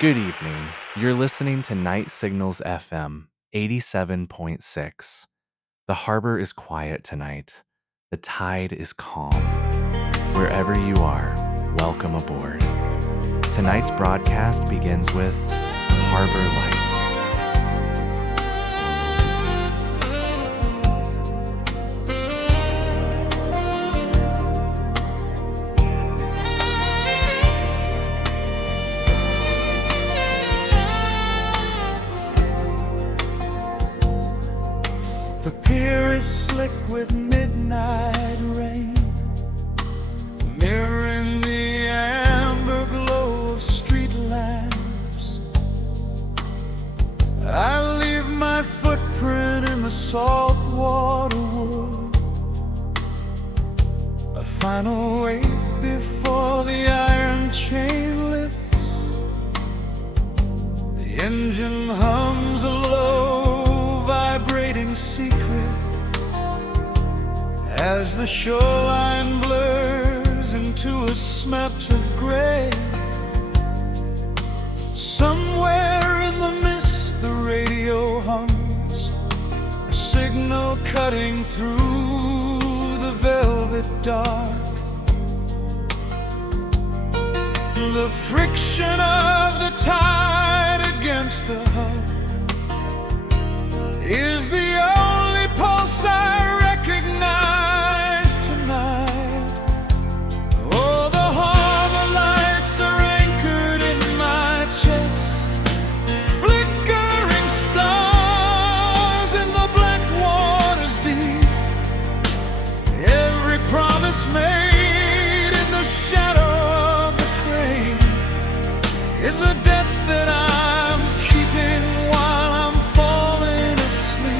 Good evening. You're listening to Night Signals FM 87.6. The harbor is quiet tonight. The tide is calm. Wherever you are, welcome aboard. Tonight's broadcast begins with Harbor Lights. The pier is slick with midnight rain, mirroring the amber glow of street lamps. I leave my footprint in the salt water wood, a final wait before the iron chain lifts. The engine hums a low vibrating secret as the shoreline blurs into a smudge of gray. Somewhere in the mist the radio hums, a signal cutting through the velvet dark. The friction of the tide against the hull is the only pulse I recognize tonight. Oh, the harbor lights are anchored in my chest, flickering stars in the black waters deep. Every promise made in the shadow of the crane is a debt that I'm keeping while I'm falling asleep.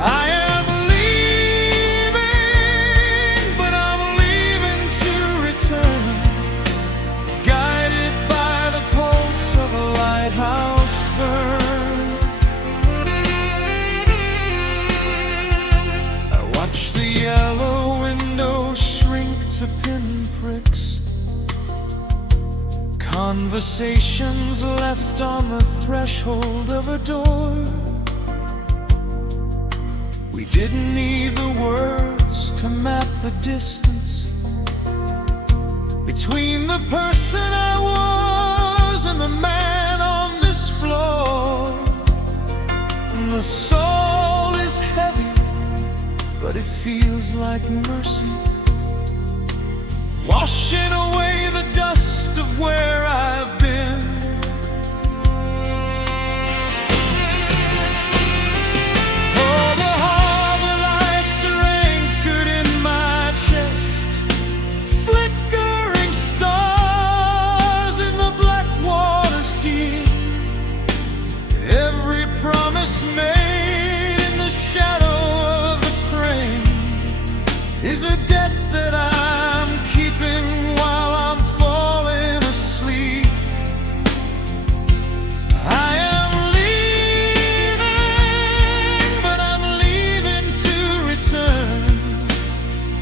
I am leaving, but I'm leaving to return, guided by the pulse of a lighthouse burn. I watch the yellow window shrink to pinpricks, conversations left on the threshold of a door. We didn't need the words to map the distance between the person I was and the man on this floor. The soul is heavy, but it feels like mercy, washing away the dust of where I've been. Oh, the harbor lights are anchored in my chest, flickering stars in the black waters deep. Every promise made in the shadow of the crane is a debt that I'm keeping while I'm falling asleep. I am leaving, but I'm leaving to return,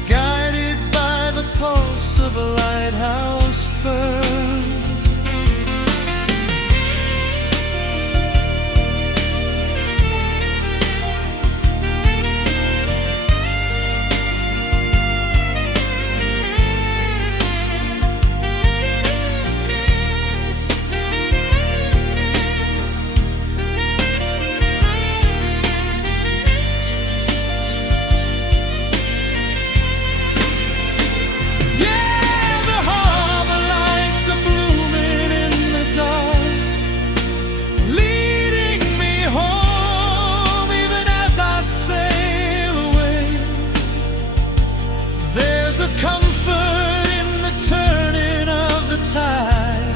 guided by the pulse of a lighthouse burn. Yeah, the harbor lights are blooming in the dark, leading me home even as I sail away. There's a comfort in the turning of the tide,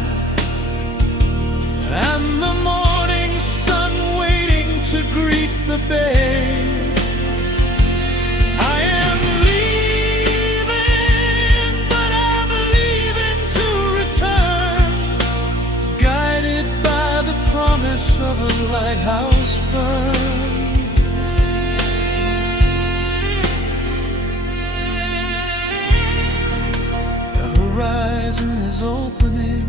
and the morning sun waiting to greet the bay. I am leaving, but I'm leaving to return, guided by the promise of a lighthouse burn. The horizon is opening,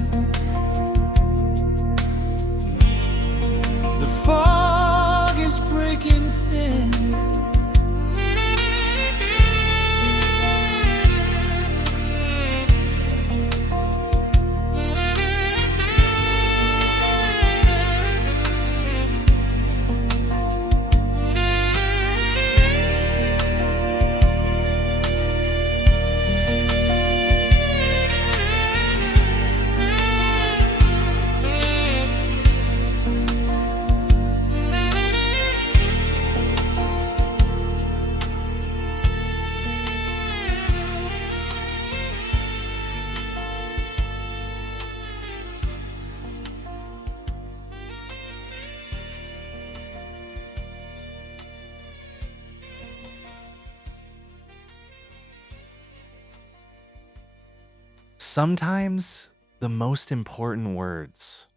Sometimes the most important words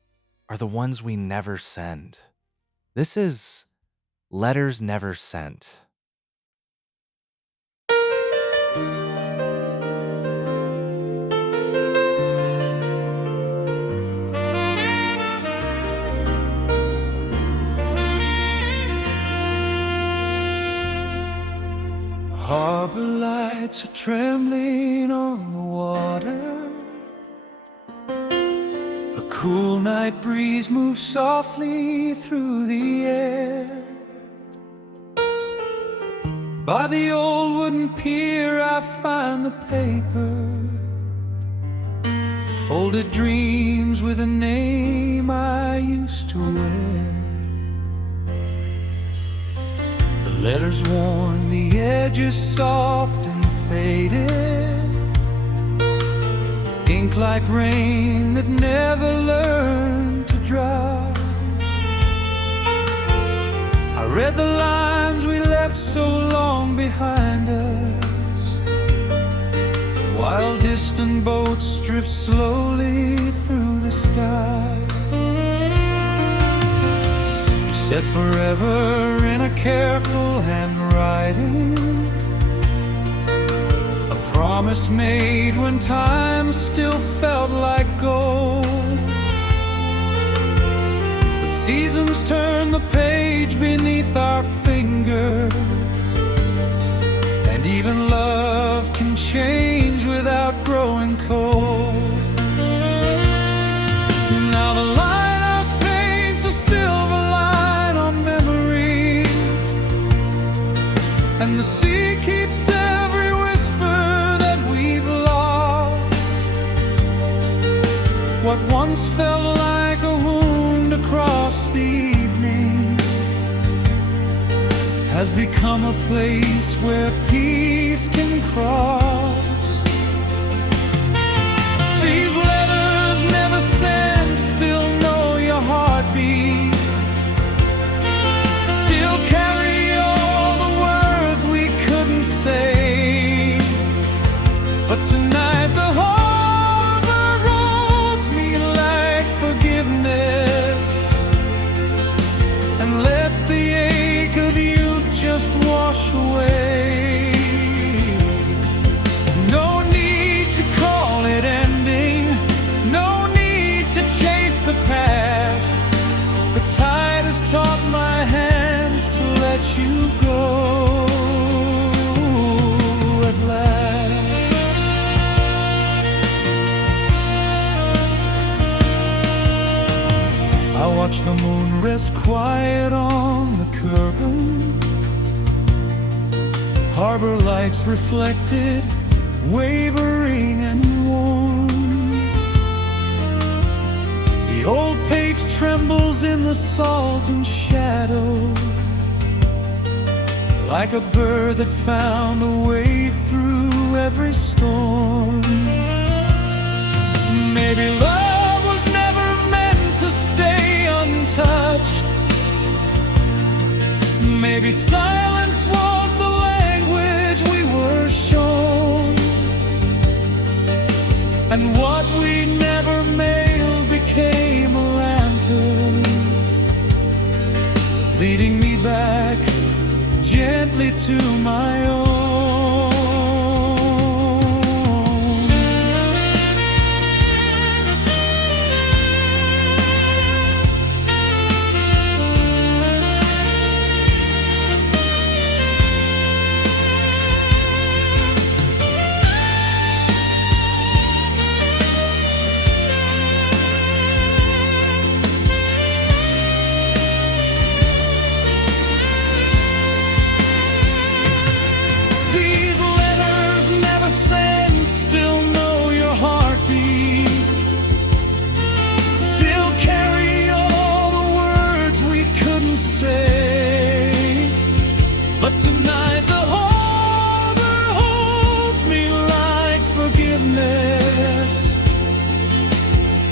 are the ones we never send. This is Letters Never Sent. Harbor lights are trembling on the water. A cool night breeze moves softly through the air. By the old wooden pier I find the paper, folded dreams with a name I used to wear. The letters worn, the edges soft and faded, ink like rain that never learned to dry. I read the lines we left so long behind us, while distant boats drift slowly through the sky. Said forever in a careful handwriting, a promise made when time still felt like gold. But seasons turn the page beneath our fingers, and even love can change without growing cold. Now the lighthouse paints a silver line on memory, and the sea keeps every whisper that we've lost. What once felt like a wound across the evening has become a place where peace can cross. These letters never sent still know your heartbeat, still carry all the words we couldn't say. But tonight the harbor holds me like forgiveness, and lets the ache of youth just wash away. No need to call it ending, no need to chase the past. The tide has taught my hands to let you go at last. I watch the moon rest quiet on the curtain, harbor lights reflected, wavering and warm. The old page trembles in the salt and shadow, like a bird that found a way through every storm. Maybe love was never meant to stay untouched. Maybe silence was the language we were shown, and what we never mailed became a lantern, leading me back gently to my own.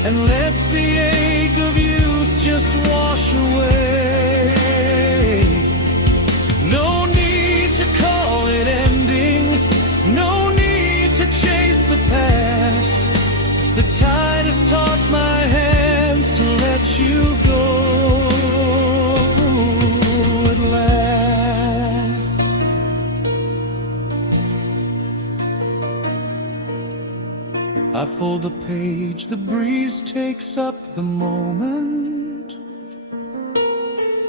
And lets the ache of youth just wash away. No need to call it ending, no need to chase the past. tide has taught my hands to let you go at last. I fold the page, the breeze takes up the moment.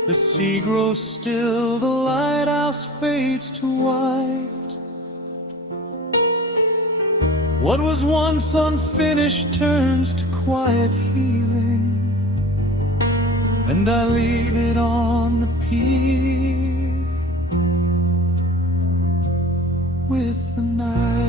The sea grows still, the lighthouse fades to white. What was once unfinished turns to quiet healing, and I leave it on the pier with the night.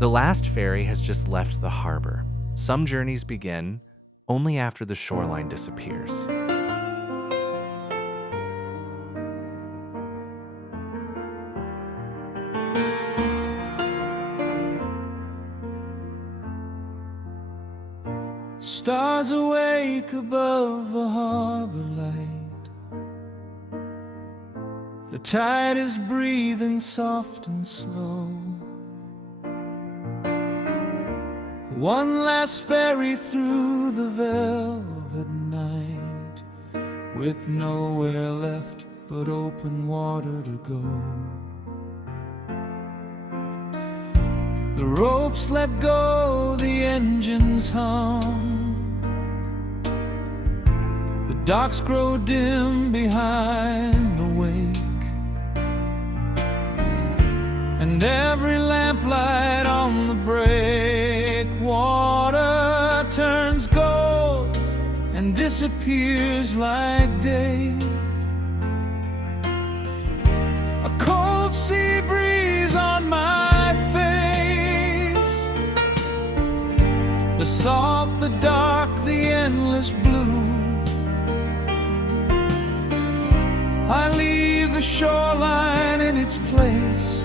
The last ferry has just left the harbor. Some journeys begin only after the shoreline disappears. Stars awake above the harbor light. The tide is breathing soft and slow. One last ferry through the velvet night, with nowhere left but open water to go. The ropes let go, the engines hum. The docks grow dim behind the wake, and every lamplight on the breakwater turns gold and disappears like day. A cold sea breeze on my face, the salt, the dark, the endless blue. I leave the shoreline in its place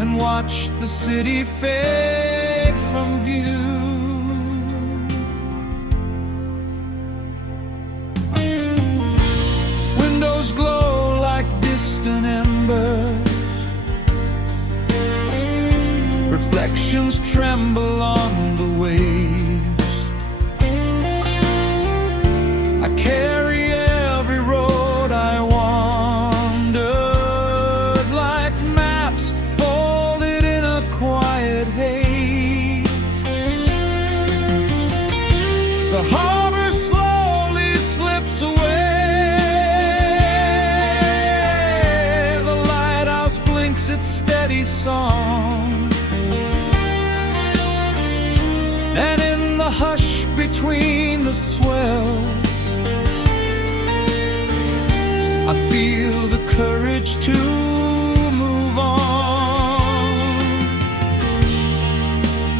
and watch the city fade from view. Windows glow like distant embers, reflections tremble on the waves. I carry every road I wandered, like maps folded in a quiet haze. The harbor slowly slips away, the lighthouse blinks its steady song, and in the hush between the swells, I feel the courage to move on.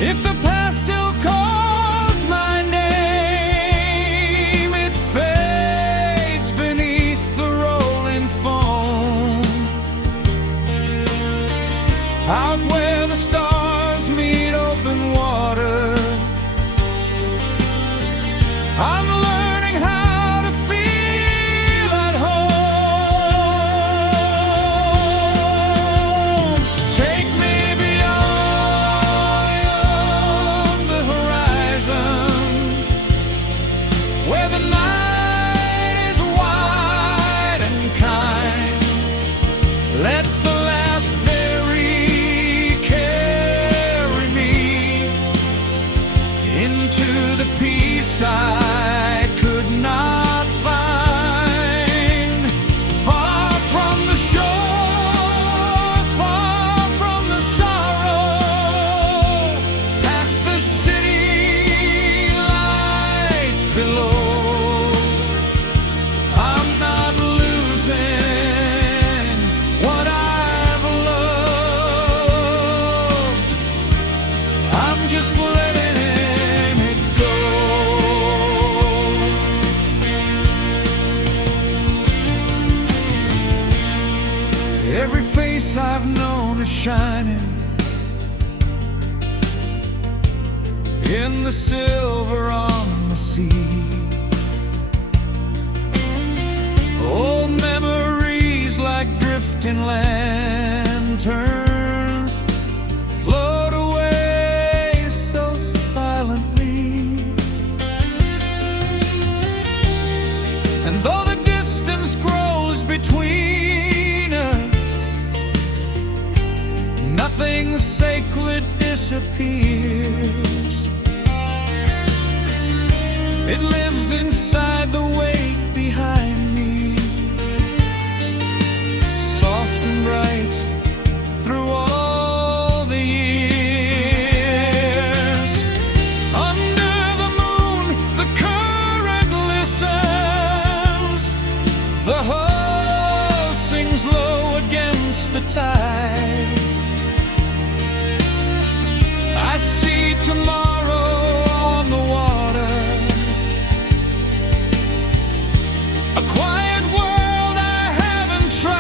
If the past still calls my name, it fades beneath the rolling foam. Out where the stars meet open water, I'm learning how to feel at home. Take me beyond the horizon, where the night is wide and kind. Let the last ferry carry me into the peace I in the silver on the sea. Old memories like drifting lanterns float away so silently. And though the distance grows between us, nothing sacred disappears. It lives inside the weight behind me, soft and bright through all the years. Under the moon, the current listens, the hull sings low against the tide. I see tomorrow on the water, a quiet world I haven't tried.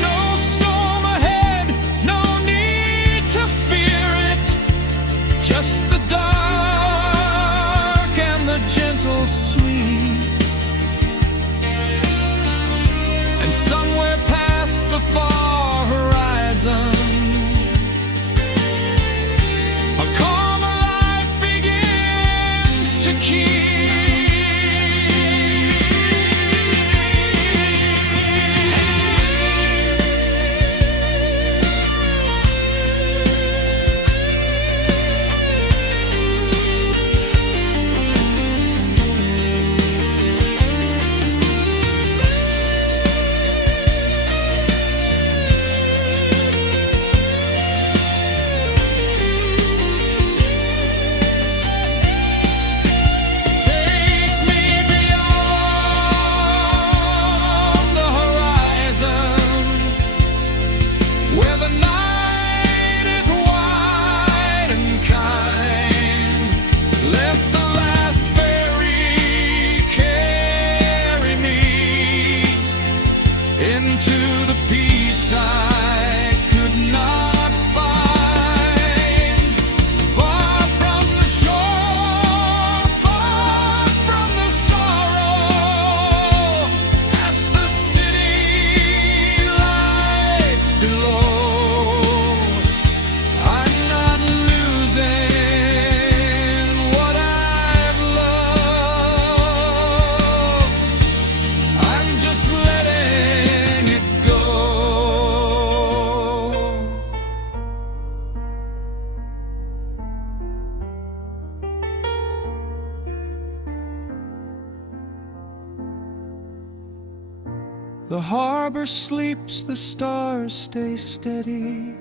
No storm ahead, no need to fear it, just the dark and the gentle sweet. And somewhere past the far horizon, a calmer life begins to keep. The harbor sleeps, the stars stay steady.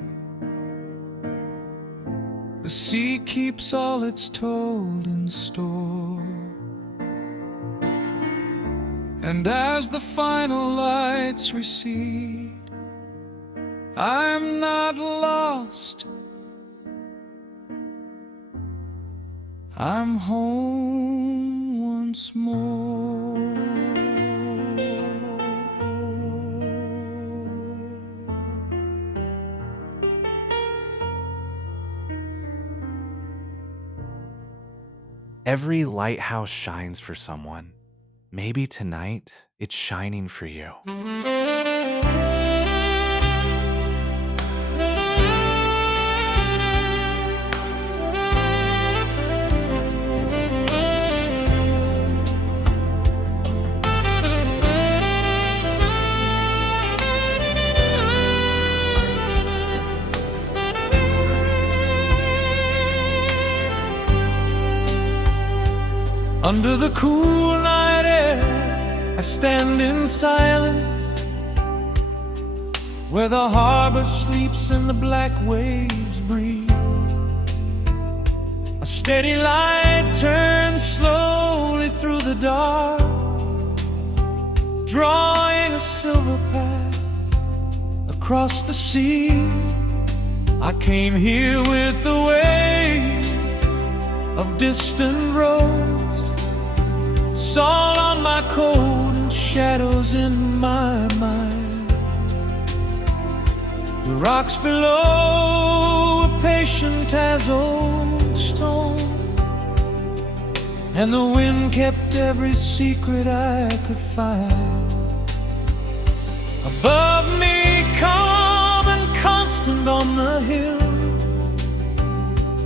The sea keeps all it's told in store. And as the final lights recede, I'm not lost, I'm home once more. Every lighthouse shines for someone. Maybe tonight it's shining for you. Under the cool night air, I stand in silence, where the harbor sleeps and the black waves breathe. A steady light turns slowly through the dark, drawing a silver path across the sea. I came here with the weight of distant roads, salt on my coat and shadows in my mind. The rocks below patient as old stone, and the wind kept every secret I could find. Above me, calm and constant on the hill,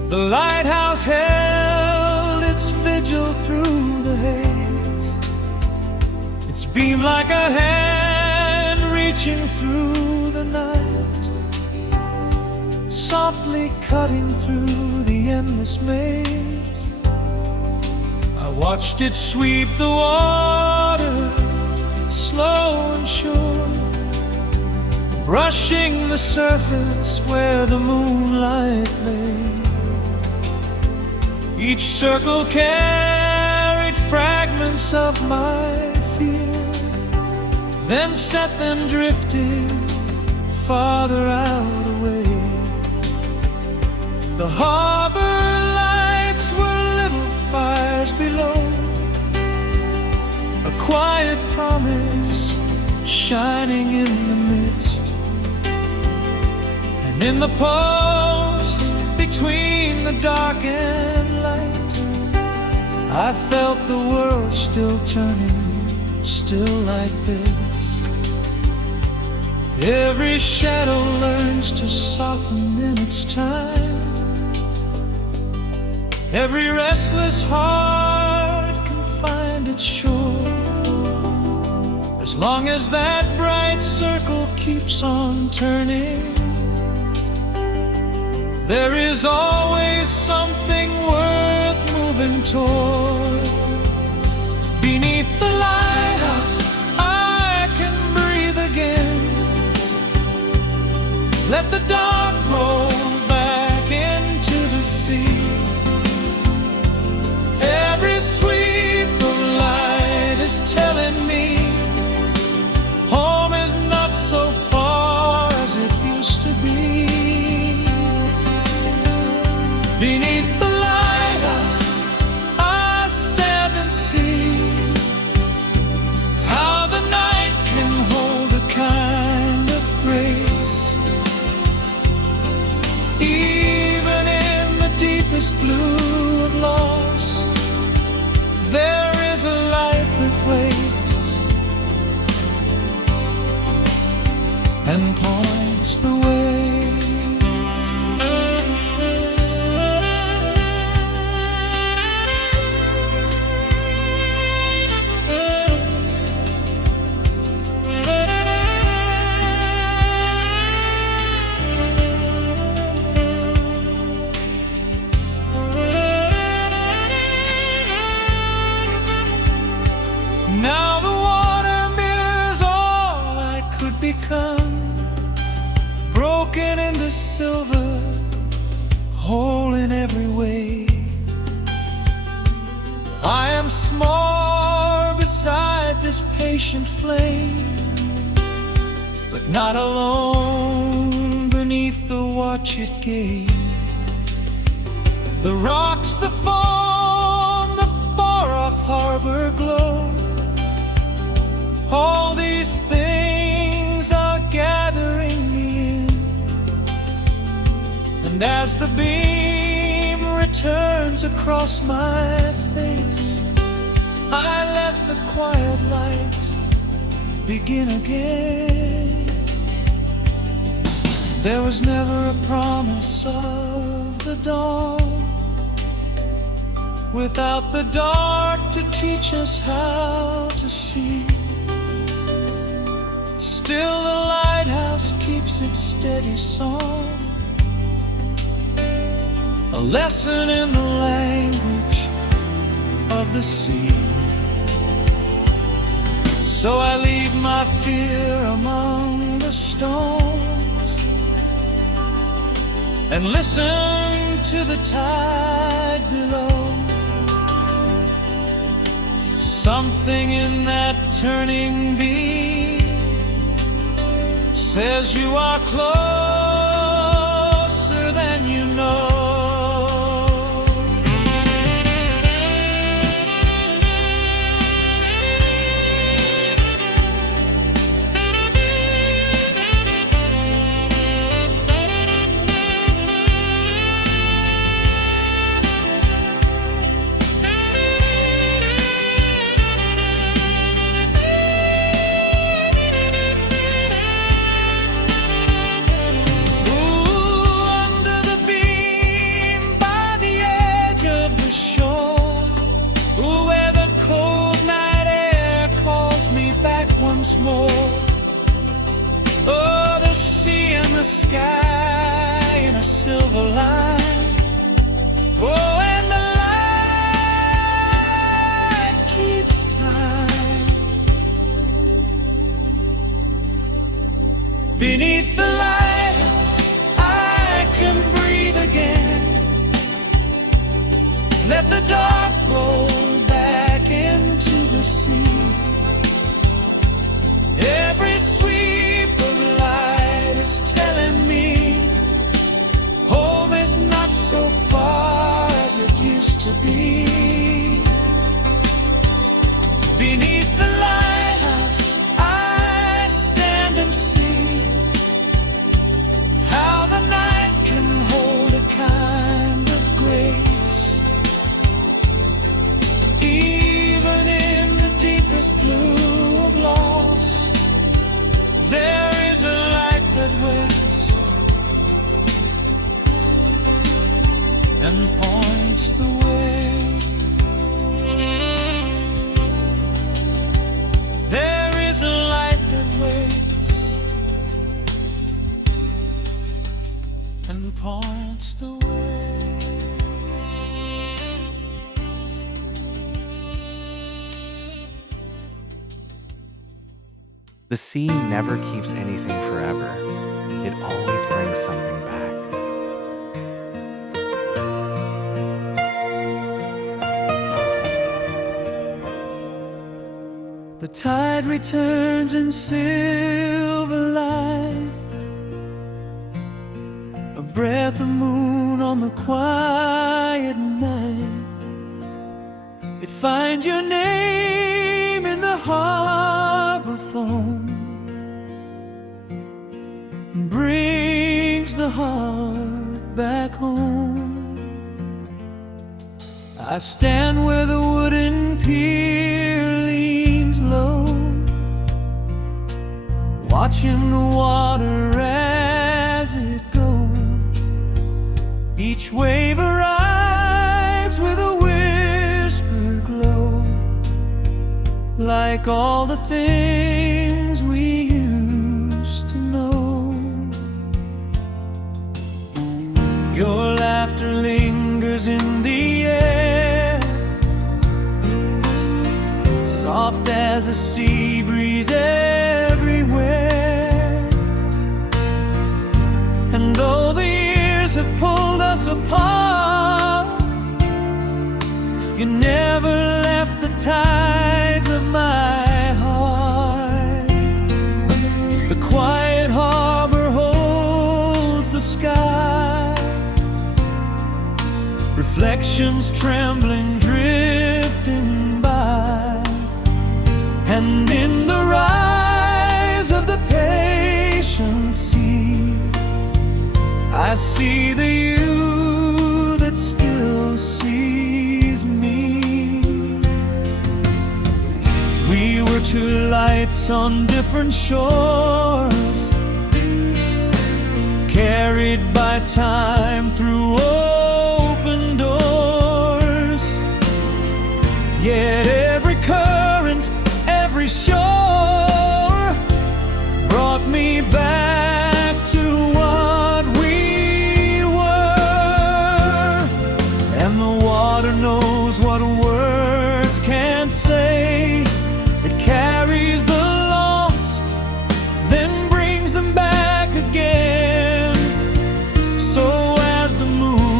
the lighthouse held its vigil through the haze. Its beam like a hand reaching through the night, softly cutting through the endless maze. I watched it sweep the water, slow and sure, brushing the surface where the moonlight lay. Each circle carried fragments of my fear, then set them drifting farther out away. The harbor lights were little fires below, a quiet promise shining in the mist. And in the post between the dark and light, I felt the world still turning, still like this. Every shadow learns to soften in its time. Every restless heart can find its shore, as long as that bright circle keeps on turning. There is always something worth moving toward. Beneath the lighthouse, I can breathe again. Let the dark roll back into the sea. Every sweep of light is telling me home is not so far as it used to be. Beneath the lighthouse, I stand and see how the night can hold a kind of grace. Even in the deepest blue of loss, there is a light that waits and points the way. Now the water mirrors all I could become, broken into silver, whole in every way. I am small beside this patient flame, but not alone beneath the watch it gave. The rocks, the foam, the far-off harbor glow, all these things are gathering me in. And as the beam returns across my face, I let the quiet light begin again. There was never a promise of the dawn without the dark to teach us how to see. Still the lighthouse keeps its steady song, a lesson in the language of the sea. So I leave my fear among the stones and listen to the tide below. Something in that turning beam says you are closer than you know. the sky in a silver line. Oh, and the light keeps time. Beneath the lighthouse, I can breathe again. Let the dark roll back into the sea. Every sweep of light is telling me home is not so far as it used to be. Beneath the lighthouse, I stand and see how the night can hold a kind of grace. Even in the deepest blue of loss, there is a light that waits and points the way. There is a light that waits and points the way. The sea never keeps anything forever. It always brings something back. The tide returns in silver light, a breath of moon on the quiet night. It finds your name in the harbor foam and brings the heart back home. I stand where the wooden pier leans low, watching the water as it goes. Each wave arrives with a whispered glow, like all the things we used to know. Your laughter lingers in the air, soft as a sea breeze everywhere. And though the years have pulled us apart, you never left the tides of my heart. The quiet harbor holds the sky, reflections trembling, drifting by. And in the rise of the patient sea, I see the you that still sees me. We were two lights on different shores, carried by time through open doors. Yet every current, every shore brought me back to what we were. And the water knows what words can't say. It carries the lost, then brings them back again. So as the moon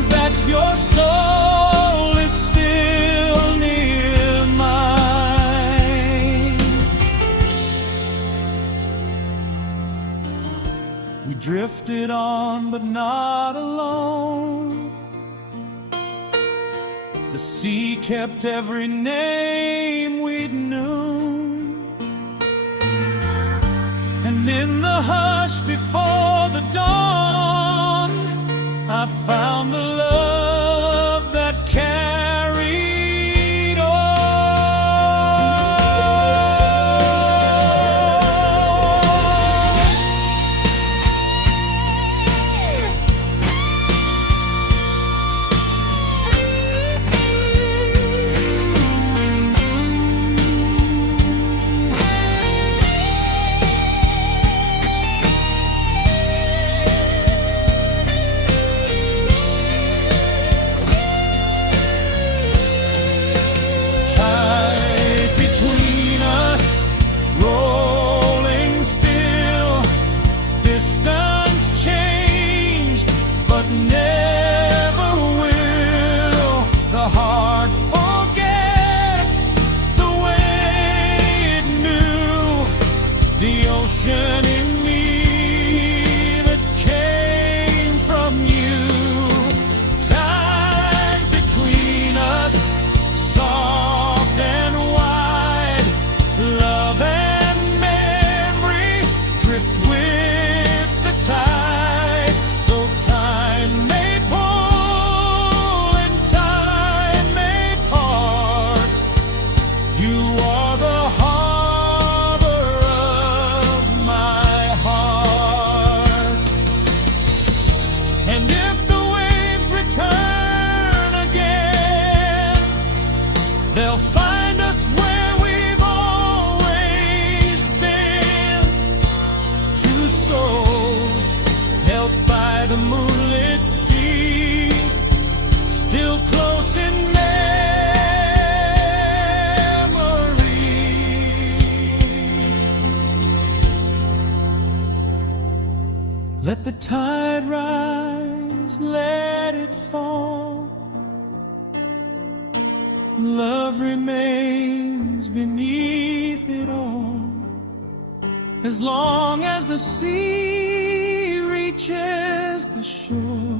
means that your soul is still near mine. We drifted on, but not alone. The sea kept every name we'd known. And in the hush before the dawn, I found the love that carried on. The moonlit sea, still close in memory. Let the tide rise, let it fall. Love remains beneath it all. As long as the sea reaches the shore,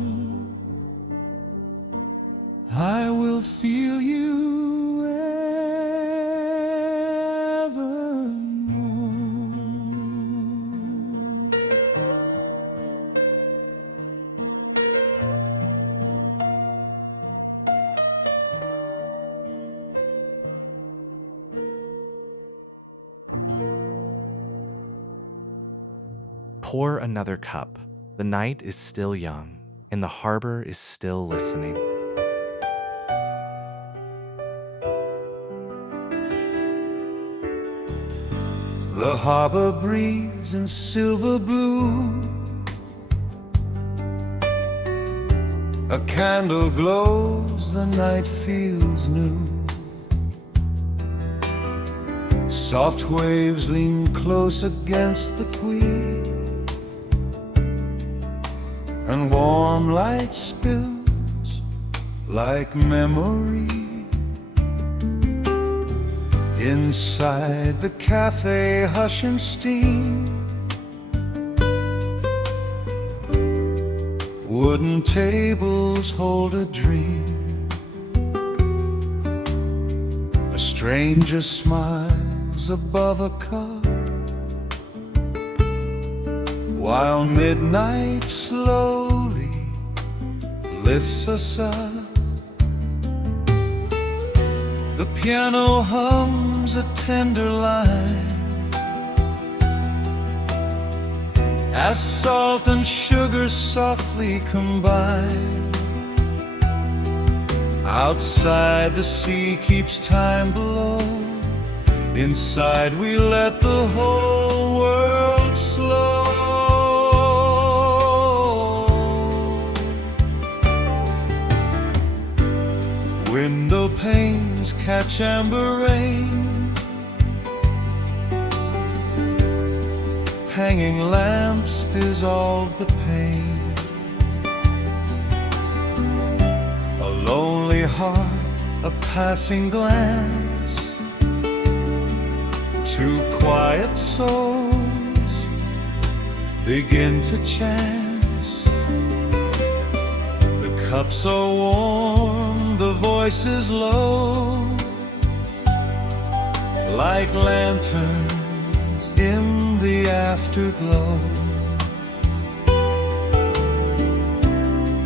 I will feel you evermore. Pour another cup. The night is still young, and the harbor is still listening. The harbor breathes in silver blue. A candle glows, the night feels new. Soft waves lean close against the quay, and warm light spills like memory. Inside the cafe, hush and steam. Wooden tables hold a dream. A stranger smiles above a cup, while midnight slowly lifts us up. The piano hums a tender line, as salt and sugar softly combine. Outside the sea keeps time below. Inside we let the whole world slow. Window panes catch amber rain, hanging lamps dissolve the pain. heart a passing glance. Two quiet souls begin to chance. The cups are warm, the voices low, like lanterns in the afterglow.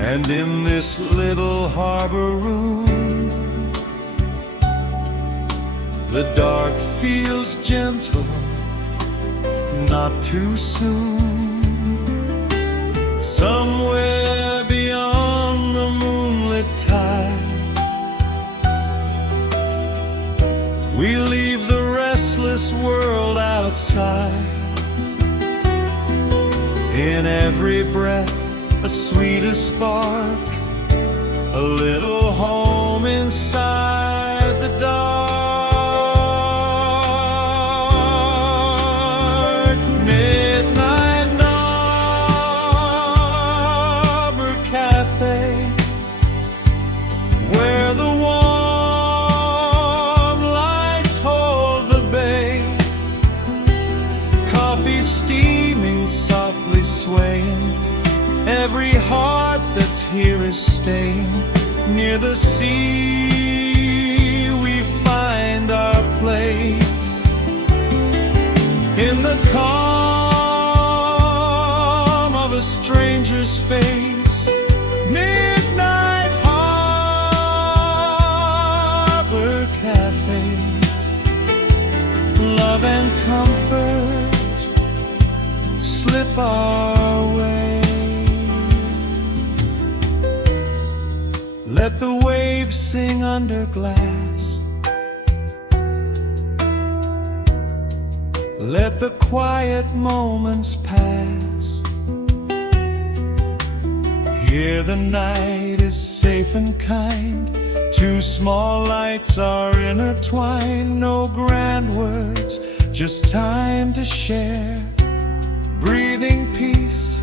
And in this little harbor room, the dark feels gentle, not too soon. Somewhere beyond the moonlit tide, we leave the restless world outside. In every breath, a sweeter spark, a little home inside the dark. Midnight Harbor Cafe, where the warm lights hold the bay. Coffee steaming, softly swaying. Every heart that's here is staying. Near the sea we find our place. In the calm of a stranger's face. Midnight Harbor Cafe. Love and comfort slip our way. Let the waves sing under glass. Let the quiet moments pass. Here the night is safe and kind. Two small lights are intertwined. No grand words, just time to share. Breathing peace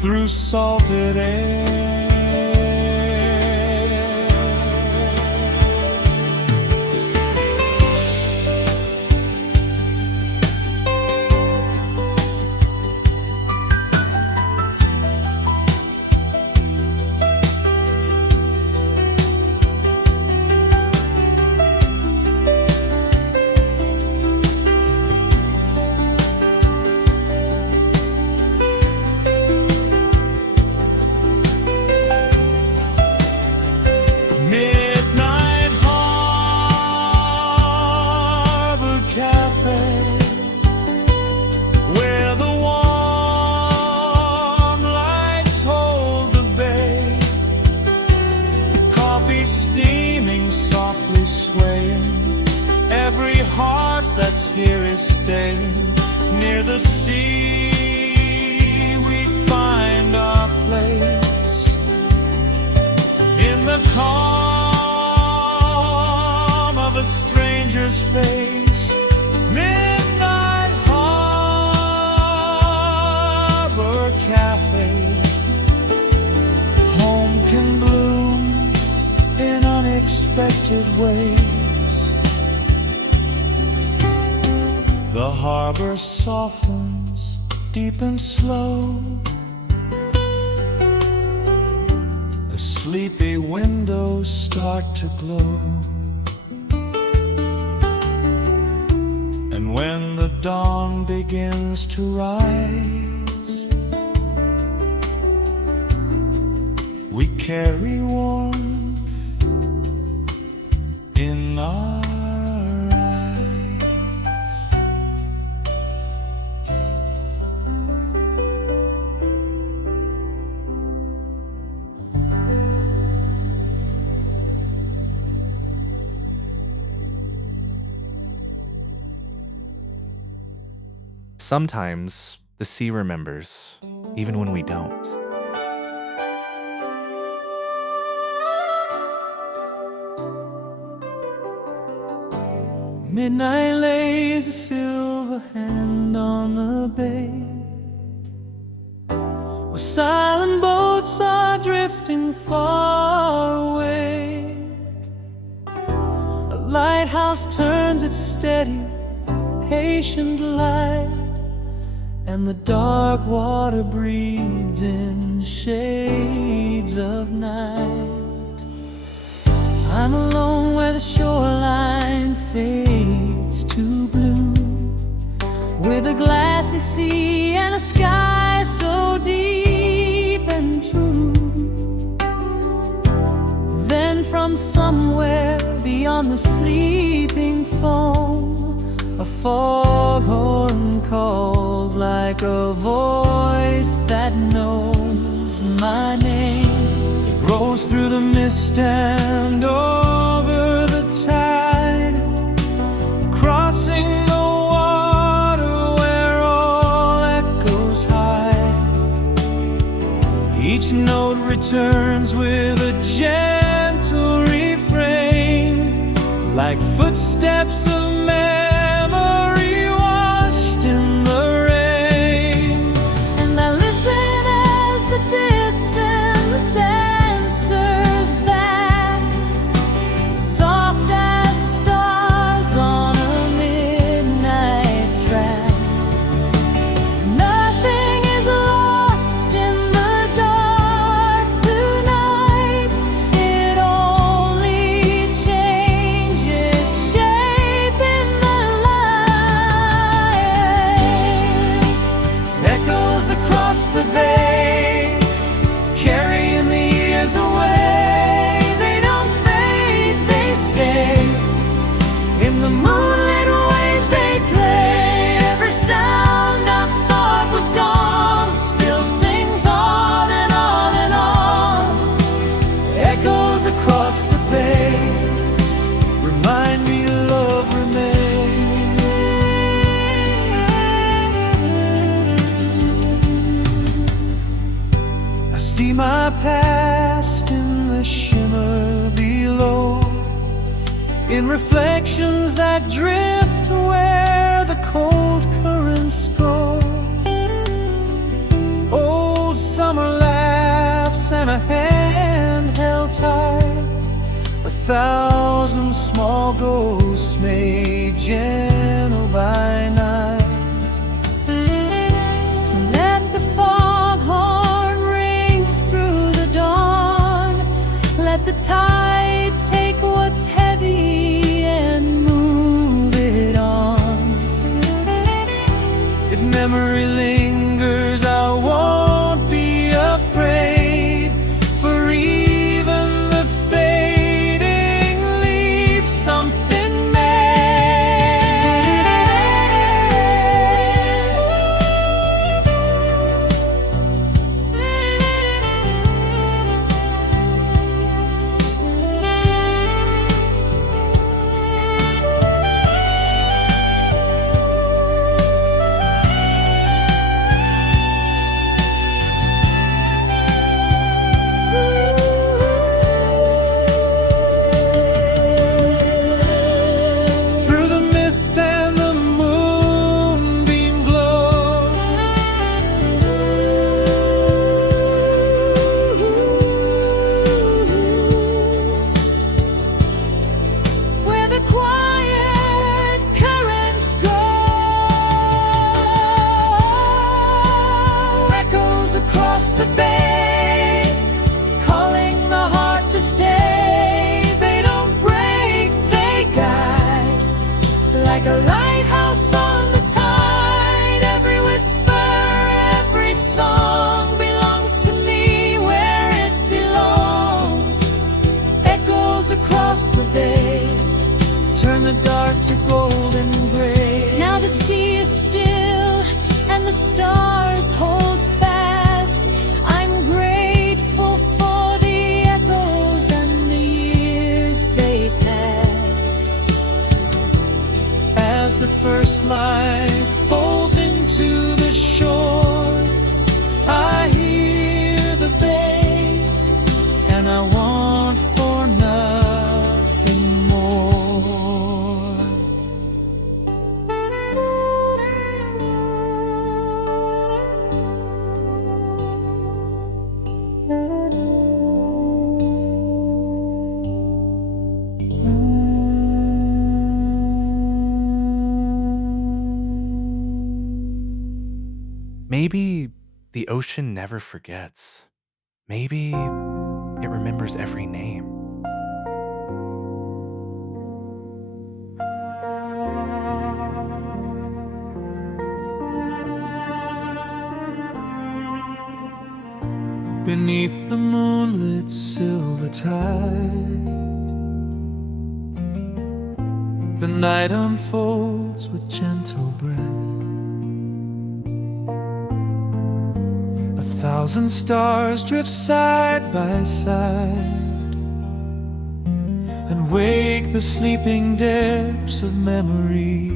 through salted air. Every heart that's here is staying. Near the sea we find our place. In the calm of a stranger's face. Midnight Harbor Cafe. Home can bloom in unexpected ways. The harbor softens deep and slow. The sleepy windows start to glow. And when the dawn begins to rise, we carry warmth in our Sometimes the sea remembers, even when we don't. Midnight lays a silver hand on the bay, where silent boats are drifting far away. lighthouse turns its steady, patient light, and the dark water breathes in shades of night. I'm alone where the shoreline fades to blue, with a glassy sea and a sky so deep and true. Then from somewhere beyond the sleeping foam, a foghorn calls like a voice that knows my name. It rolls through the mist and over the tide, crossing the water where all echoes hide. Each note returns with a gentle refrain, like footsteps of memory washed in the rain. And I listen as the distance answers back, soft as stars on a midnight track. Nothing is lost in the dark tonight. It only changes shape in the light. Echoes across the bay, carrying the years away. They don't fade, they stay. In the moonlit waves they play. Every sound I thought was gone still sings on and on and on. Echoes across the bay remind me love remains. I see my past in the shimmer below, in reflections that drift where the cold currents go. Old summer laughs and a hand held tight, 1,000 small ghosts made gentle by night. So let the foghorn ring through the dawn, let the tide take what's heavy and move it on. If memory lingers, I won't be afraid, for even the fading leaves something through the mist and the moonbeam glow. Where the quiet currents go, echoes across the bay, calling the heart to stay. They don't break, they guide, like a lighthouse on the tide. Every whisper, every song belongs to me where it belongs. Echoes across the bay turn the dark to golden gray. Now the sea is still and the stars hold fast. I'm grateful for the echoes and the years they passed. As the first light folds into the shore, I hear the bay, and I want for nothing more. Maybe the ocean never forgets. Maybe it remembers every name. Beneath the moonlit silver tide, the night unfolds with gentle breath. 1,000 stars drift side by side and wake the sleeping depths of memory.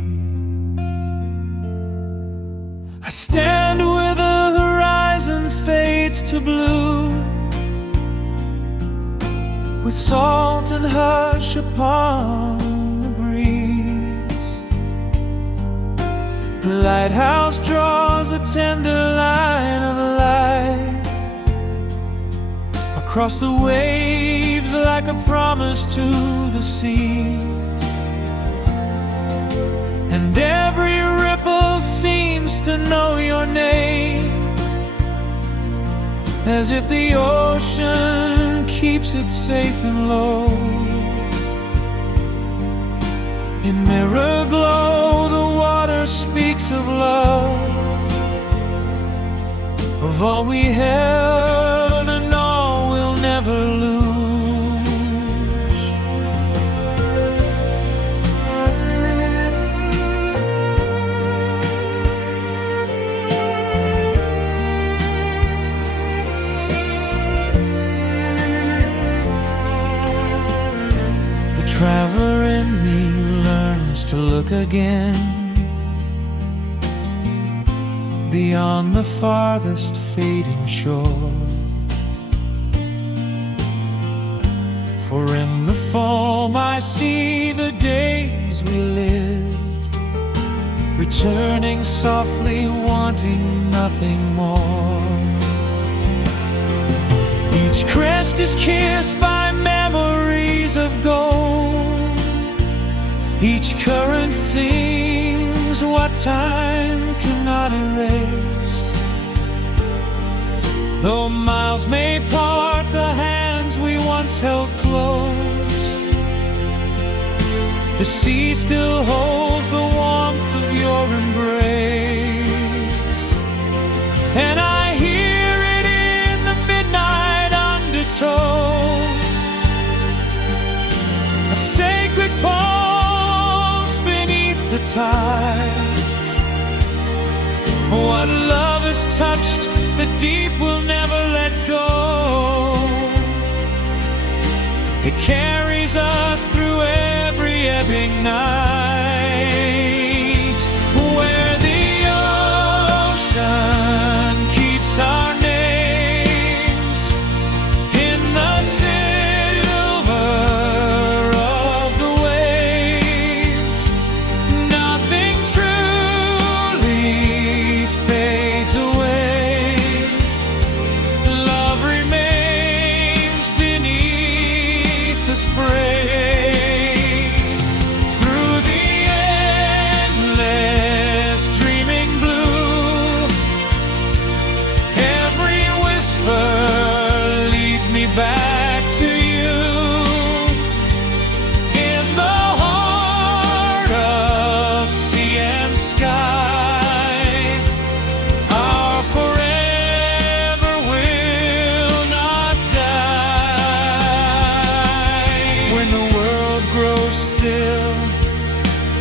I stand where the horizon fades to blue, with salt and hush upon the breeze. The lighthouse draws a tender line of light across the waves like a promise to the seas. And every ripple seems to know your name, as if the ocean keeps it safe and low. In mirror glow, the water speaks of love, of all we held and all we'll never lose. The traveler in me learns to look again beyond the farthest fading shore. For in the foam I see the days we lived, returning softly, wanting nothing more. Each crest is kissed by memories of gold. Each current sings what time cannot erase. Though miles may part the hands we once held close, the sea still holds the warmth of your embrace. And I hear it in the midnight undertow, a sacred pulse beneath the tides. What love has touched, the deep will never let go. It carries us through every ebbing night, where the ocean keeps our names in the silver of the waves. Nothing truly fades away. Love remains beneath the spray. Through the endless dreaming blue, every whisper leads me back to you. In the heart of sea and sky, our forever will not die. When the world grows still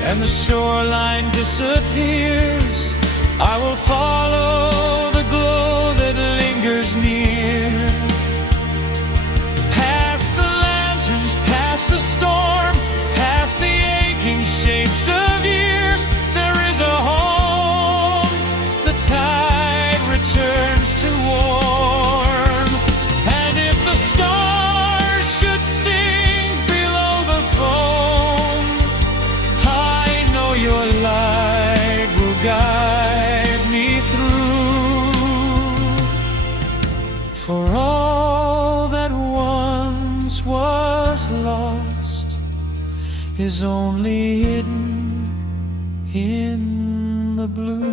and the shoreline disappears, I will follow the glow that lingers near. Past the lanterns, past the storm, past the aching shapes of years, there is a home. The tide returns to warm. And if the stars should sing below the foam, I know your light will guide me through. For all that once was lost is only hidden in the blue.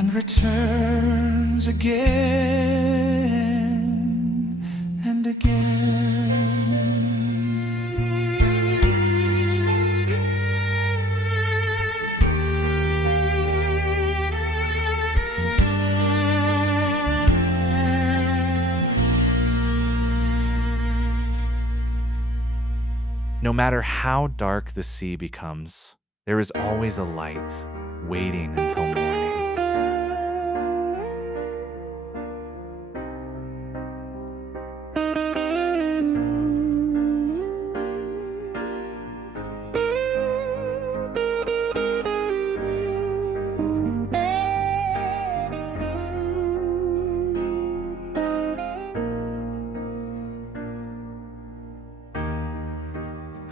and returns again and again. No matter how dark the sea becomes, there is always a light waiting until morning.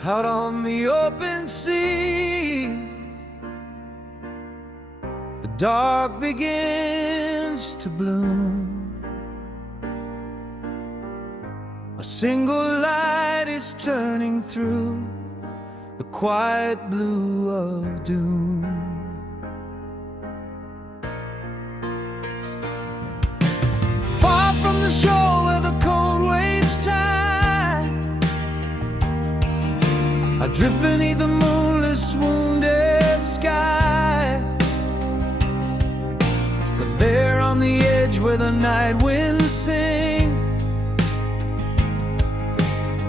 Out on the open sea, the dark begins to bloom. A single light is turning through the quiet blue of doom. Far from the shore where the cold waves tie, I drift beneath the moonless, wounded sky. But there on the edge where the night winds sing,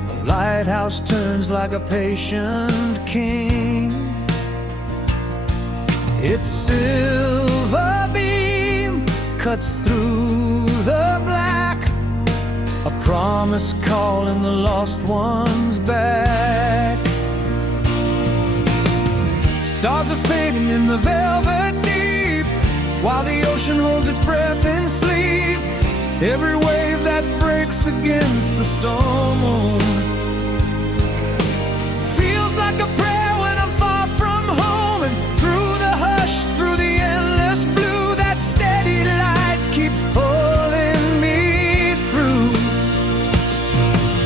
a lighthouse turns like a patient king. Its silver beam cuts through the black, a promise calling the lost ones back. Stars are fading in the velvet deep, while the ocean holds its breath in sleep. Every wave that breaks against the storm feels like a prayer when I'm far from home. And through the hush, through the endless blue, that steady light keeps pulling me through.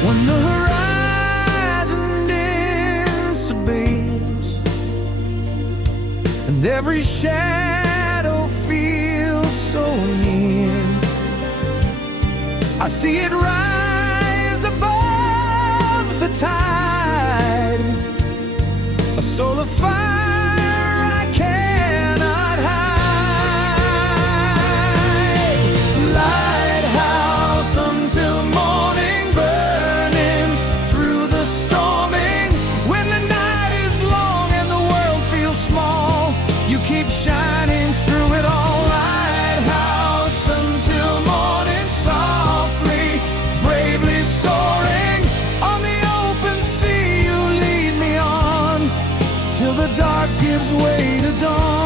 When the horizon dims to base and every shadow feels so near, I see it rise above the tide, a soul of fire I cannot hide. Lighthouse until morning, burning through the storming. When the night is long and the world feels small, you keep shining through it all. Lighthouse until morning, softly, bravely soaring on the open sea. You lead me on till the dark gives way to dawn.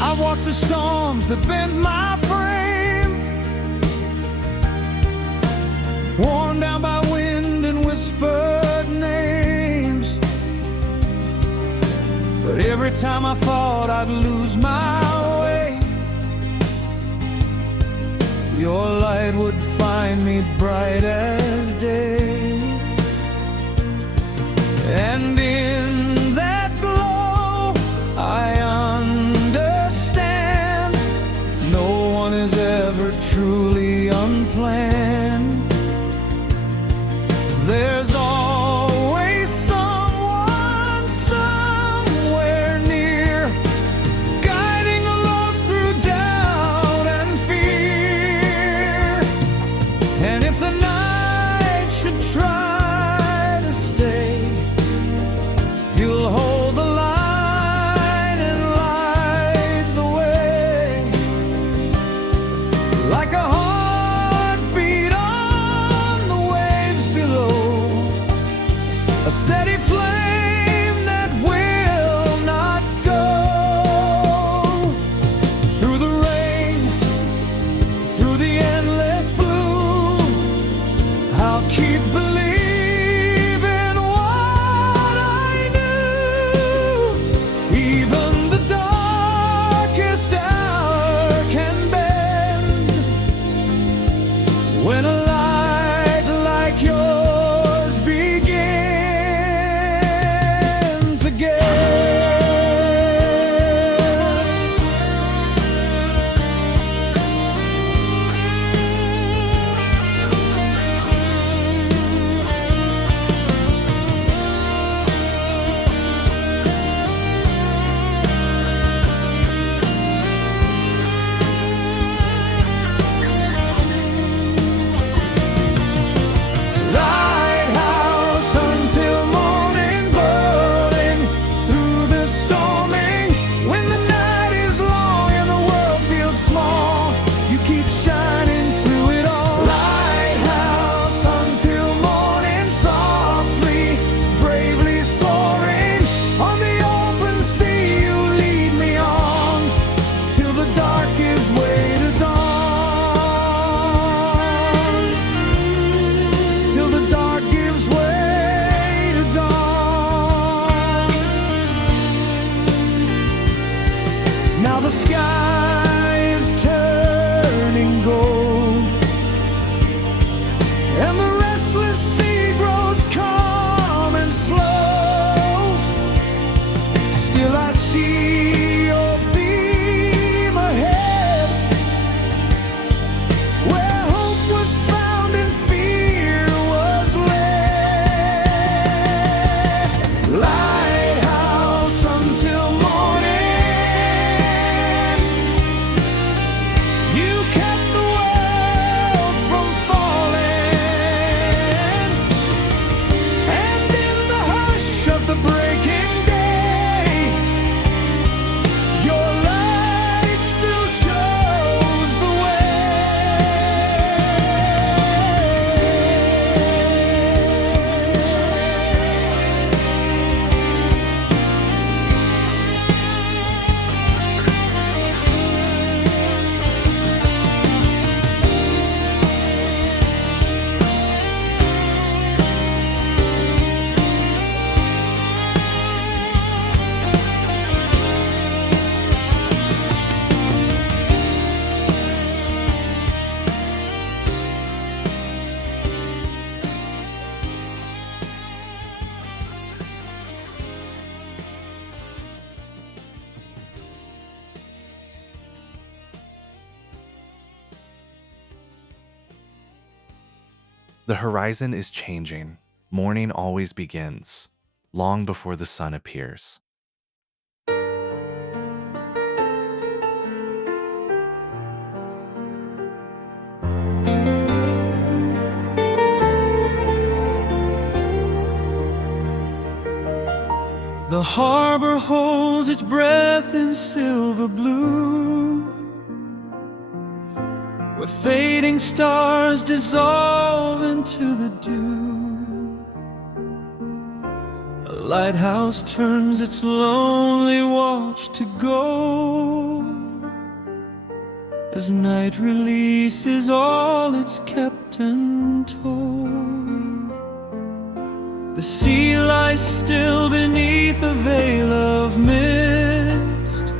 I walk the storms that bend my frame, worn down by wind and whispered names. But every time I thought I'd lose my way, your light would find me bright as day. And in that glow I understand no one is ever truly unplanned. There's always someone somewhere near, guiding the lost through doubt and fear. And if the night should try to stay, you'll hold the line and light the way. Like a heartbeat on the waves below, a steady flame that will not go. Through the rain, through the endless blue, I'll keep believing what I knew. Even the darkest hour can bend when a light like yours begins again. Lighthouse until morning, burning through the storming. When the night is long and the world feels small, you keep shining through it all. Lighthouse until morning, softly, bravely soaring on the open sea. You lead me on till the dark gives way to dawn. Till the dark gives way to dawn. Now the sky is turning gold, and the restless sea grows calm and slow. Still I see your beam ahead, where hope was found and fear was led. Lighthouse until morning, you kept the world from falling, and in the hush of the breaking day, your light still shows the The horizon is changing. Morning always begins, long before the sun appears. The harbor holds its breath in silver blue, where fading stars dissolve into the dew. A lighthouse turns its lonely watch to gold, as night releases all it's kept and told. The sea lies still beneath a veil of mist,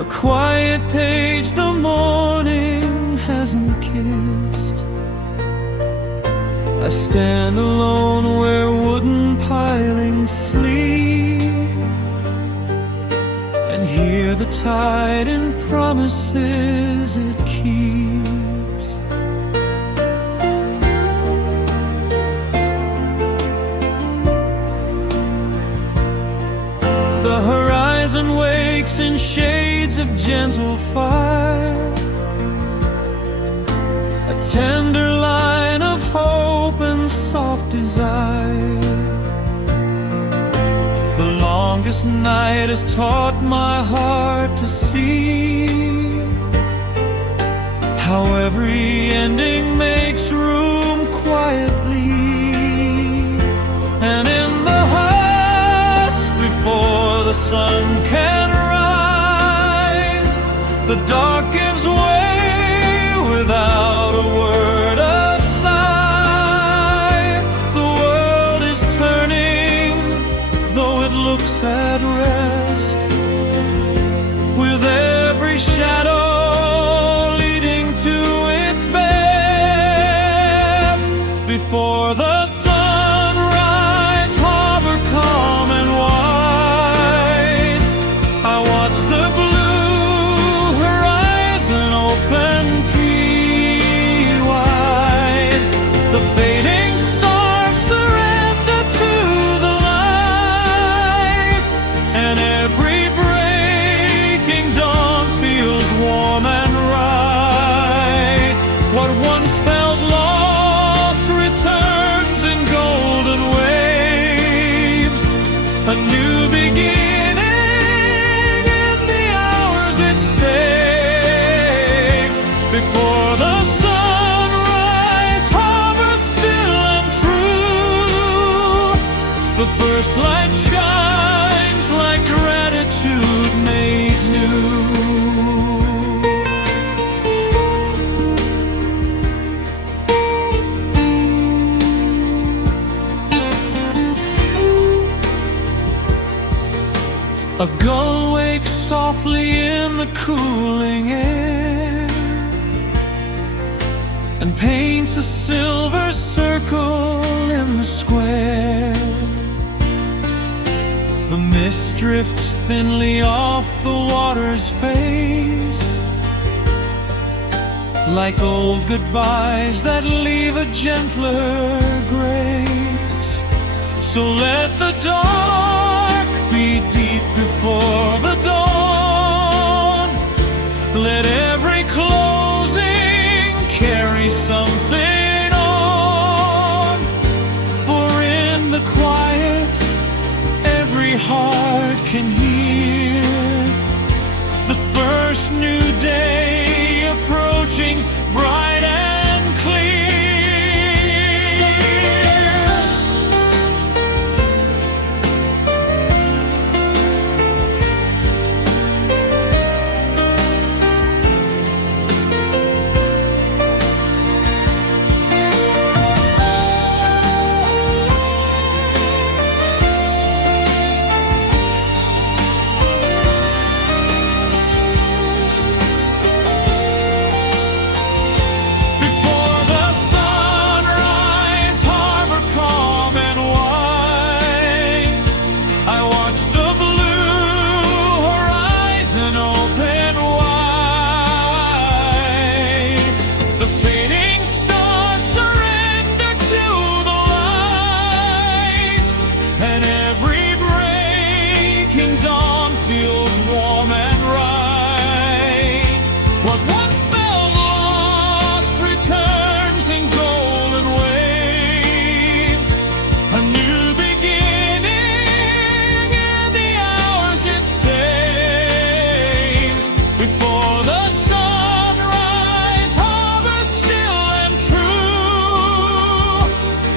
a quiet page the morning hasn't kissed. I stand alone where wooden pilings sleep, and hear the tide in promises it keeps. The horizon wakes in shades of gentle fire, a tender line of hope and soft desire. The longest night has taught my heart to see how every ending makes room quietly. And in the hush before the sun can rise, the dark gives way without a word aside. The fading stars surrender to the light, and every breaking dawn feels warm and right. What once felt lost returns in golden waves, a new beginning in the hours it saves. Before the sunrise, harbor still and true, the first light shines like gratitude made new. A gull wakes softly in the cooling air and paints a silver circle in the square. The mist drifts thinly off the water's face, like old goodbyes that leave a gentler grace. So let the dark be deep before the dawn. Let every closing carry something on. For in the quiet, every heart can hear the first new day approaching, bright and clear.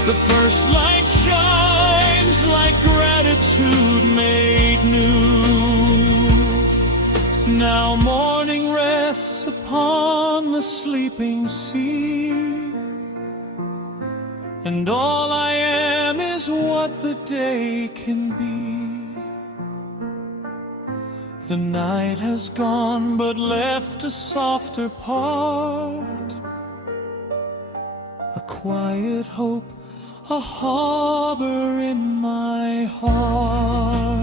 The first light shines like gratitude made new. Now morning rests upon the sleeping sea, and all I am is what the day can be. The night has gone but left a softer part, a quiet hope, a harbor in my heart.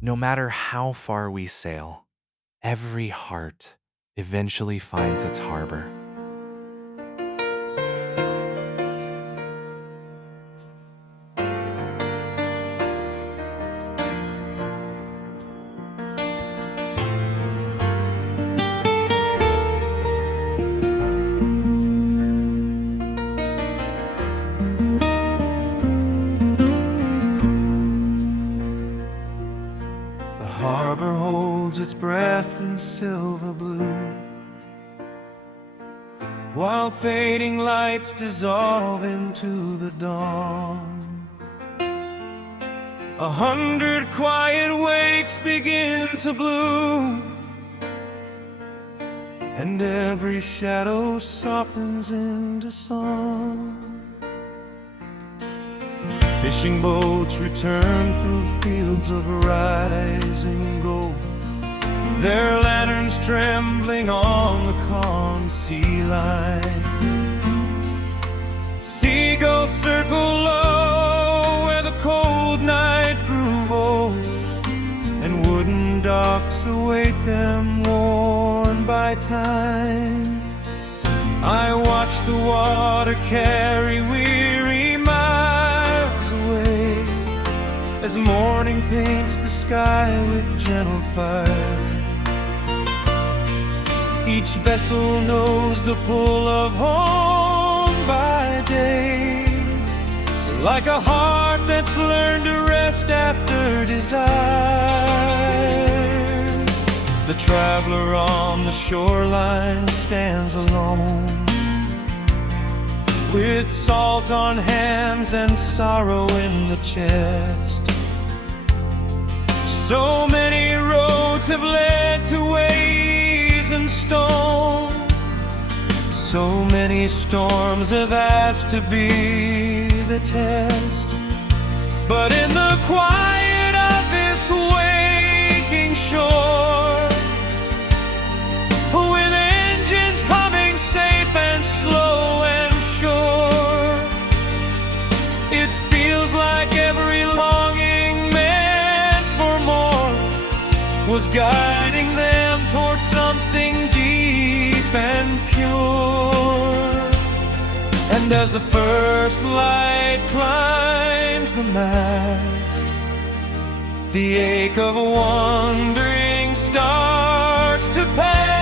No matter how far we sail, every heart eventually finds its harbor. Harbor holds its breath in silver blue, while fading lights dissolve into the dawn. 100 quiet wakes begin to bloom, and every shadow softens into song. Fishing boats return through fields of rising gold, their lanterns trembling on the calm sea line. Seagulls circle low where the cold night grew old, and wooden docks await them worn by time. I watch the water carry weary miles away as morning paints the sky with gentle fire. Each vessel knows the pull of home by day, like a heart that's learned to rest after desire. The traveler on the shoreline stands alone, with salt on hands and sorrow in the chest. So many roads have led to ways and stone, so many storms have asked to be the test. But in the quiet of this waking shore, with engines humming safe and slow and sure, it feels like every longing meant for more was guiding them towards something deep and pure. And as the first light climbs the mast, the ache of wandering starts to pass.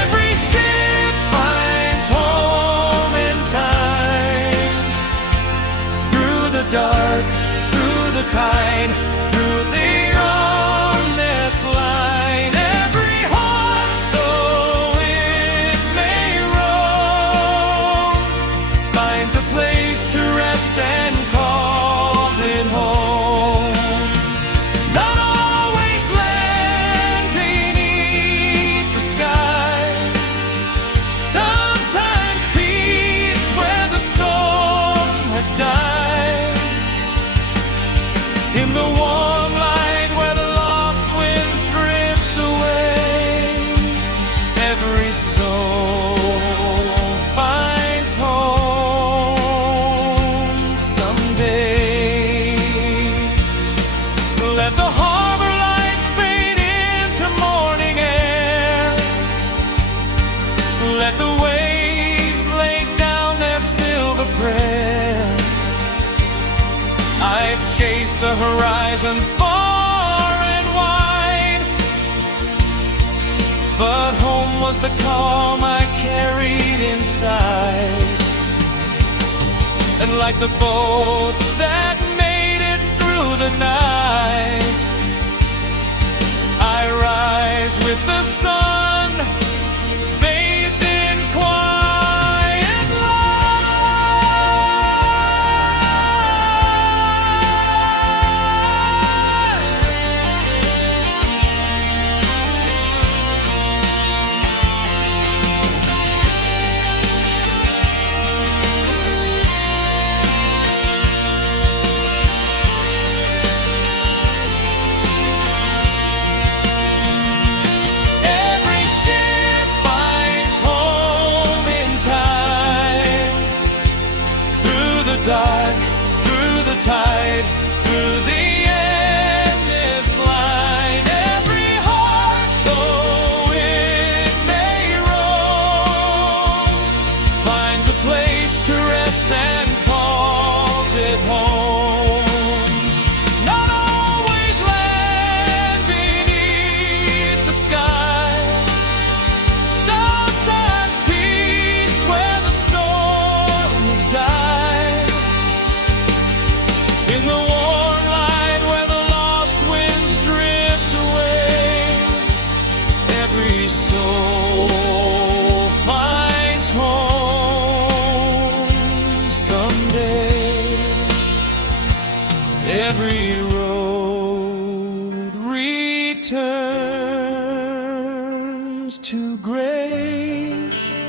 Every ship finds home in time, through the dark, through the tide, through the on this line. Every heart, though it may roam, finds a place to rest and calls it home. Not always land beneath the sky, sometimes peace where the storm has died. In the warm light where the lost winds drift away, every soul finds home someday. Let the harbor lights fade into morning air, let the waves lay down their silver prayer. I've chased the horizon far and wide, but home was the calm I carried inside. And like the boats that made it through the night, I rise with the sun, bathed in quiet light. turns to grace.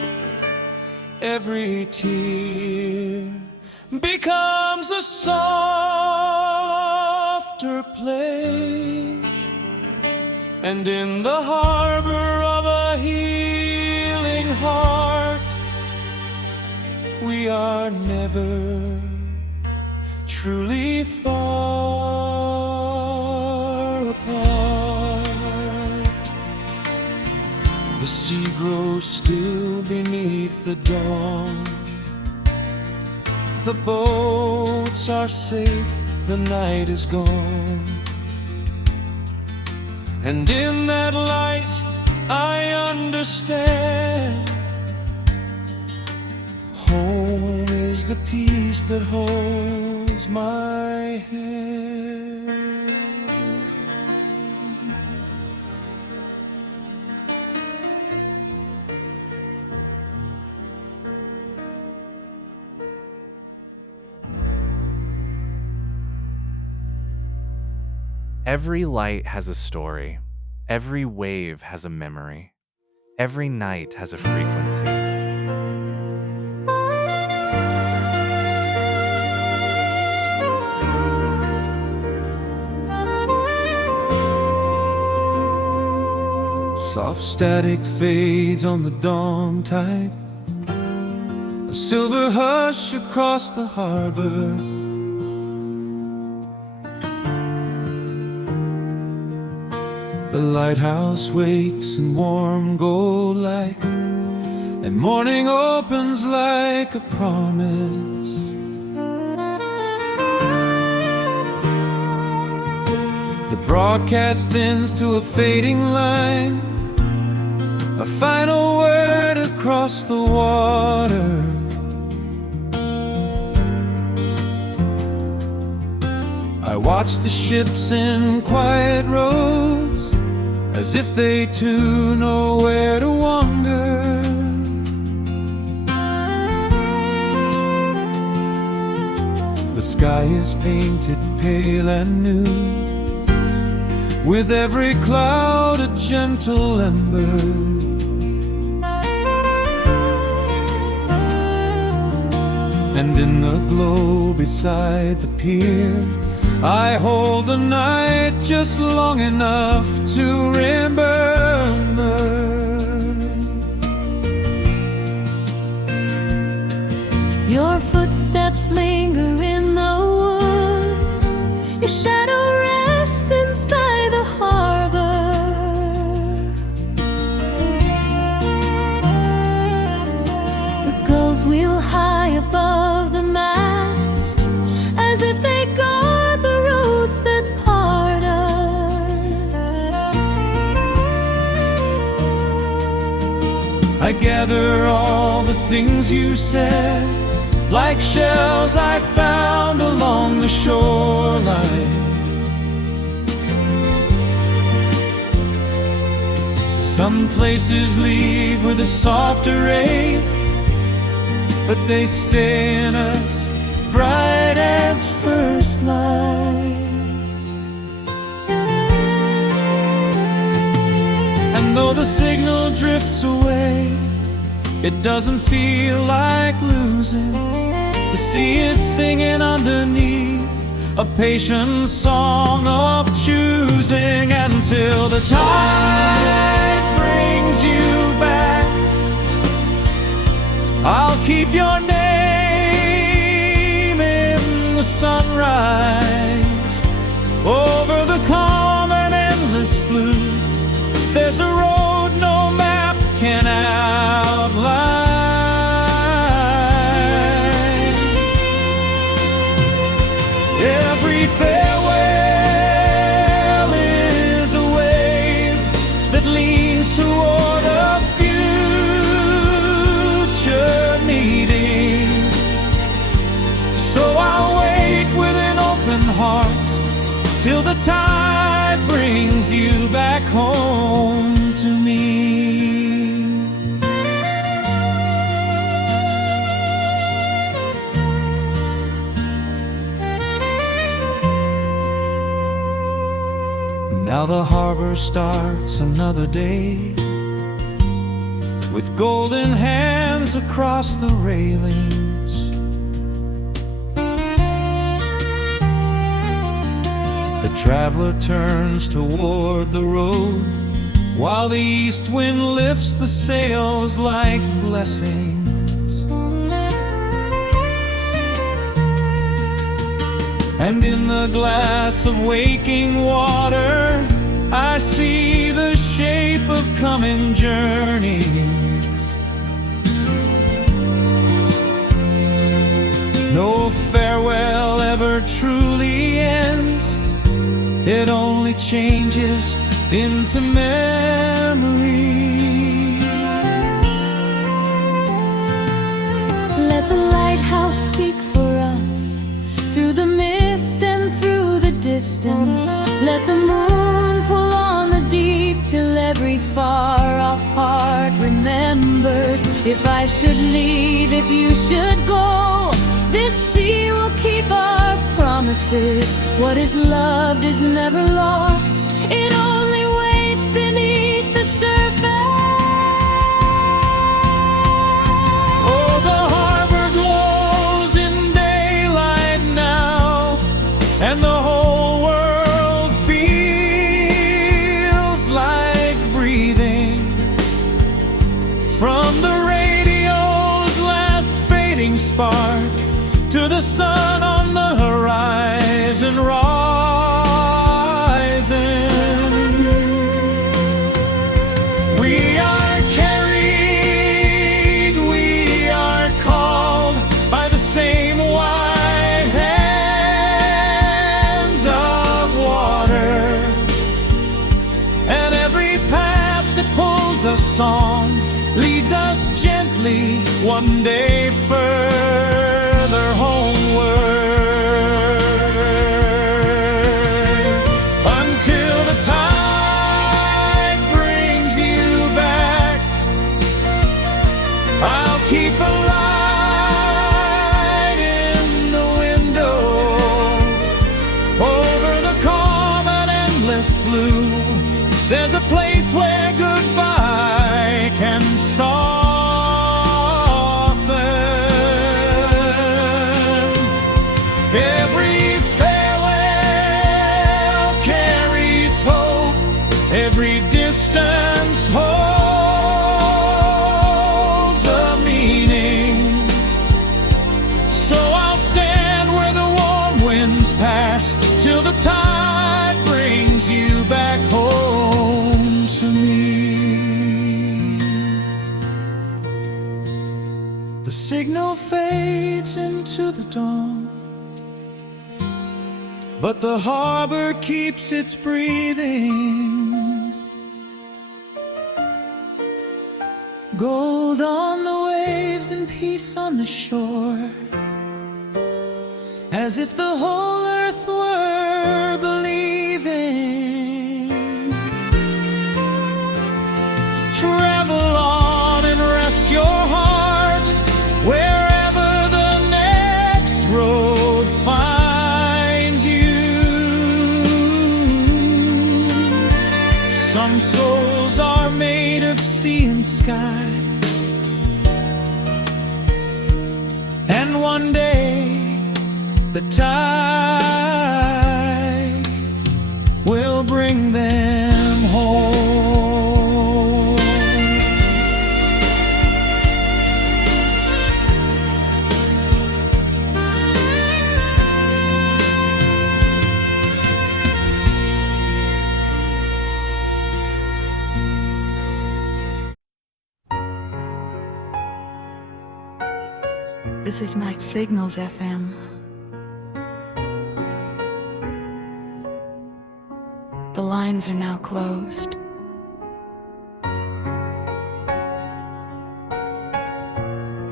Every tear becomes a softer place. And in the harbor of a healing heart, we are never truly far apart. The sea grows still beneath the dawn. The boats are safe, the night is gone. And in that light I understand, home is the peace that holds my hand. Every light has a story. Every wave has a memory. Every night has a frequency. Soft static fades on the dawn tide, a silver hush across the harbor. The lighthouse wakes in warm gold light, and morning opens like a promise. The broadcast thins to a fading line, a final word across the water. I watch the ships in quiet rows, as if they too know where to wander. The sky is painted pale and new, with every cloud a gentle ember. And in the glow beside the pier, I hold the night just long enough to remember. Your footsteps linger in the wood, your shadow rests inside the harbor. The gulls wheel high above the mast, as if they guard the roads that part us. I gather all the things you said, like shells I found along the shoreline. Some places leave with a softer ache, but they stay in us bright as first light. And though the signal drifts away, it doesn't feel like losing. The sea is singing underneath, a patient song of choosing, until the tide brings you back. I'll keep your name in the sunrise, over the calm and endless blue. There's a road no map can outline. Every farewell is a wave that leans toward a future meeting. So I'll wait with an open heart till the tide brings you back home to me. Now the harbor starts another day, with golden hands across the railings. The traveler turns toward the road, while the east wind lifts the sails like blessings. And in the glass of waking water, I see the shape of coming journeys. No farewell ever truly ends, it only changes into memory. Let the lighthouse speak for us, through the mist and through the distance. Let the moon pull on the deep till every far-off heart remembers. If I should leave, if you should go, this sea will keep our promises. What is loved is never lost, it only waits beneath the surface. Oh, the harbor glows in daylight now, and the whole world feels like breathing. From the radio's last fading spark to the sun on the horizon rising, we are carried, we are called by the same wide hands of water, and every path that pulls us on leads us gently one day further homeward, until the tide brings you back. I'll keep a light in the window, over the calm and endless blue. There's a place where goodbye can soften. Every farewell carries hope, every distance holds a meaning. So I'll stand where the warm winds pass, till the tide brings you back home to me. The signal fades into the dawn, but the harbor keeps its breathing. Gold on the waves and peace on the shore, as if the whole earth were believing. Travel on and rest your heart wherever the next road finds you. Some souls are made of sea and sky, and one day the tide will bring them home. This is Night Signals FM. The lines are now closed.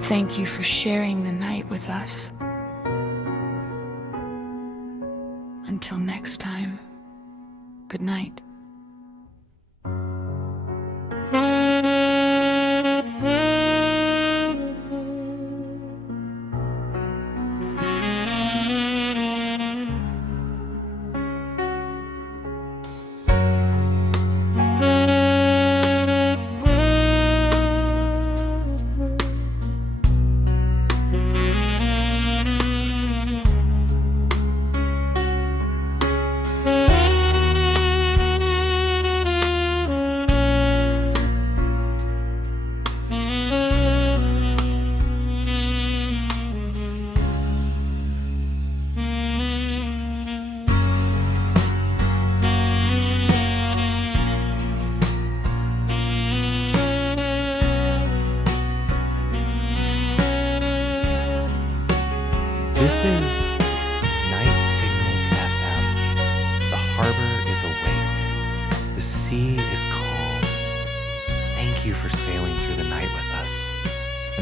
Thank you for sharing the night with us. Until next time, good night.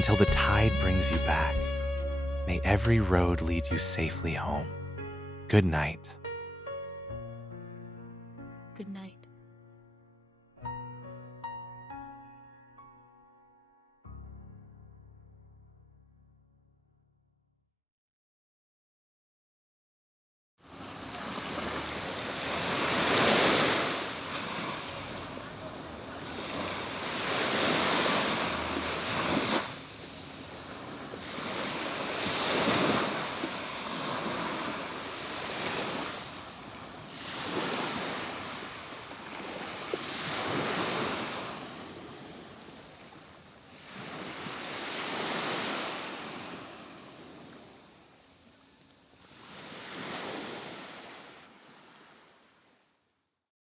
until the tide brings you back. May every road lead you safely home. Good night. Good night.